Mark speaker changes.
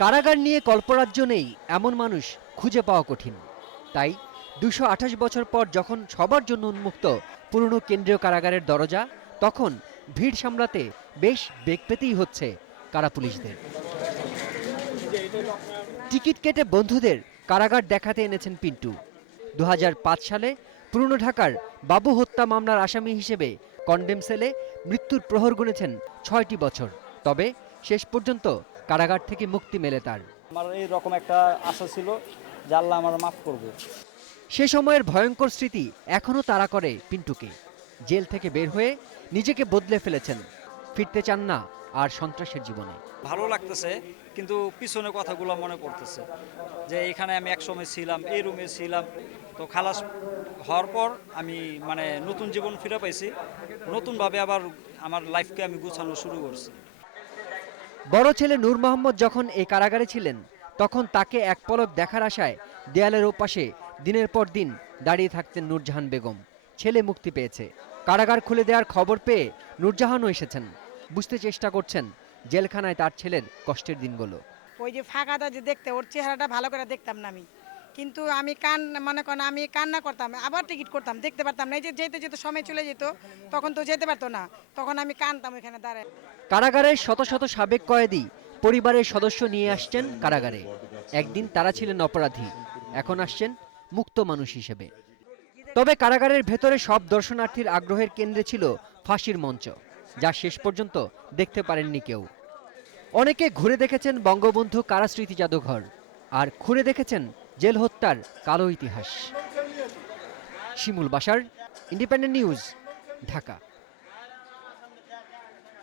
Speaker 1: কারাগার নিয়ে কল্পরাজ্য নেই, এমন মানুষ খুঁজে পাওয়া কঠিন। তাই দুশো আঠাশ বছর পর যখন সবার জন্য উন্মুক্ত পুরনো কেন্দ্রীয় কারাগারের দরজা, তখন ভিড় সামলাতে বেশ বেগ পেতেই হচ্ছে কারা পুলিশদের। টিকিট কেটে বন্ধুদের কারাগার দেখাতে এনেছেন পিন্টু। দু হাজার পাঁচ সালে পুরনো ঢাকার বাবু হত্যা মামলার আসামি হিসেবে কন্ডেম সেলে মৃত্যুর প্রহর গুনেছেন ছয়টি বছর। তবে শেষ পর্যন্ত কারাগার থেকে মুক্তি মেলে তার।
Speaker 2: আমার এই রকম একটা আশা ছিল যে আল্লাহ আমার মাফ করবে।
Speaker 1: সে সময়ের ভয়ঙ্কর স্মৃতি এখনও তারা করে পিন্টুকে। জেল থেকে বের হয়ে নিজেকে বদলে ফেলেছেন। ফিরতে চান না আর সন্ত্রাসের জীবনে।
Speaker 2: ভালো লাগতেছে কিন্তু পিছনে কথাগুলো মনে পড়তেছে। যে এখানে আমি একসময় ছিলাম এই রুমে ছিলাম। তো খালাস হওয়ার পর আমি মানে নতুন জীবন ফিরে পাইছি। নতুনভাবে আবার আমার লাইফকে আমি গুছানো শুরু করছি।
Speaker 1: বড় ছেলে নূর মোহাম্মদ যখন এই কারাগারে ছিলেন, তখন তাকে এক পলক দেখার আশায় দেয়ালের ওপাশে দিনের পর দিন দাঁড়িয়ে থাকতেন নূরজাহান বেগম। ছেলে মুক্তি পেয়েছে। কারাগার খুলে দেওয়ার খবর পেয়ে নূরজাহানও এসেছেন। বুঝতে চেষ্টা করছেন জেলখানায় তার ছেলের কষ্টের দিনগুলো।
Speaker 3: ওই যে ফাঁকাটা যে দেখতে, ওর চেহারাটা ভালো করে দেখতাম না আমি। কিন্তু আমি কান, মনে করেন আমি কান্না করতাম, আবার টিকিট করতাম, দেখতে পারতাম না, এই যে যেতে যেতে সময় চলে যেত, তখন তো যেতে পারতো না, তখন আমি কানতাম ওইখানে দাঁড়ায়।
Speaker 1: কারাগারের শত শত সাবেক কয়েদি, পরিবারের সদস্য নিয়ে আসছেন কারাগারে। একদিন তারা ছিলেন অপরাধী, এখন আসছেন মুক্ত মানুষ হিসেবে। তবে কারাগারের ভেতরে সব দর্শনার্থীর আগ্রহের কেন্দ্রে ছিল ফাঁসির মঞ্চ, যা শেষ পর্যন্ত দেখতে পারেননি কেউ। অনেকে ঘুরে দেখেছেন বঙ্গবন্ধু কারাস্মৃতি জাদুঘর, আর ঘুরে দেখেছেন জেল হত্যার কালো ইতিহাস। শিমুল বাসার ইন্ডিপেন্ডেন্ট নিউজ ঢাকা।